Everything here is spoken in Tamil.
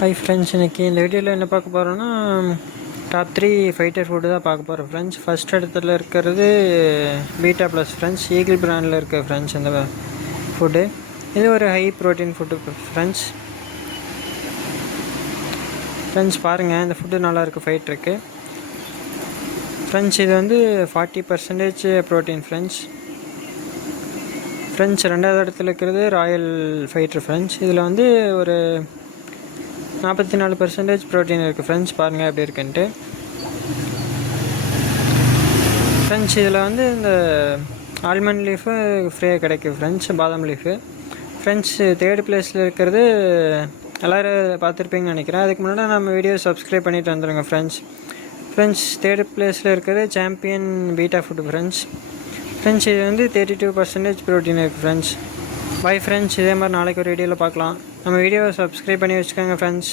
ஹாய் ஃப்ரெண்ட்ஸ், இன்றைக்கி இந்த வீடியோவில் என்ன பார்க்க போகிறோன்னா டாப் 3 ஃபைட்டர் ஃபுட்டு தான் பார்க்க போகிறோம் ஃப்ரெண்ட்ஸ். ஃபஸ்ட் இடத்துல இருக்கிறது பீட்டா ப்ளஸ் ஃப்ரெண்ட்ஸ், ஈகிள் பிராண்டில் இருக்க ஃப்ரெண்ட்ஸ். இந்த ஃபுட்டு இது ஒரு ஹை ப்ரோட்டீன் ஃபுட்டு ஃப்ரெண்ட்ஸ். பாருங்கள், இந்த ஃபுட்டு நல்லாயிருக்கு, ஃபைட் இருக்குது ஃப்ரெண்ட்ஸ். இது வந்து 40% ப்ரோட்டீன் ஃப்ரெண்ட்ஸ். ரெண்டாவது இடத்துல இருக்கிறது ராயல் ஃபைட்டர் ஃப்ரெண்ட்ஸ். இதில் வந்து ஒரு 44% ப்ரோட்டீன் இருக்குது ஃப்ரெண்ட்ஸ். பாருங்கள் எப்படி இருக்குன்ட்டு ஃப்ரெண்ட்ஸ். இதில் வந்து இந்த ஆல்மண்ட் லீஃபு ஃப்ரீயாக கிடைக்கும் ஃப்ரெண்ட்ஸ், பாதாம் லீஃபு ஃப்ரெண்ட்ஸ். தேர்ட் பிளேஸில் இருக்கிறது எல்லோரும் பார்த்துருப்பீங்கன்னு நினைக்கிறேன். அதுக்கு முன்னாடி நம்ம வீடியோ சப்ஸ்கிரைப் பண்ணிவிட்டு வந்துடுங்க ஃப்ரெண்ட்ஸ். தேர்ட் பிளேஸில் இருக்கிறது சாம்பியன் பீட்டா ஃபுட்டு ஃப்ரெண்ட்ஸ். இது வந்து 32% ப்ரோட்டீன் இருக்குது ஃப்ரெண்ட்ஸ். பை ஃப்ரெண்ட்ஸ், இதே மாதிரி நாளைக்கு ஒரு வீடியோவில் பார்க்கலாம். நம்ம வீடியோவை சப்ஸ்கிரைப் பண்ணி வச்சுக்கோங்க ஃப்ரெண்ட்ஸ்.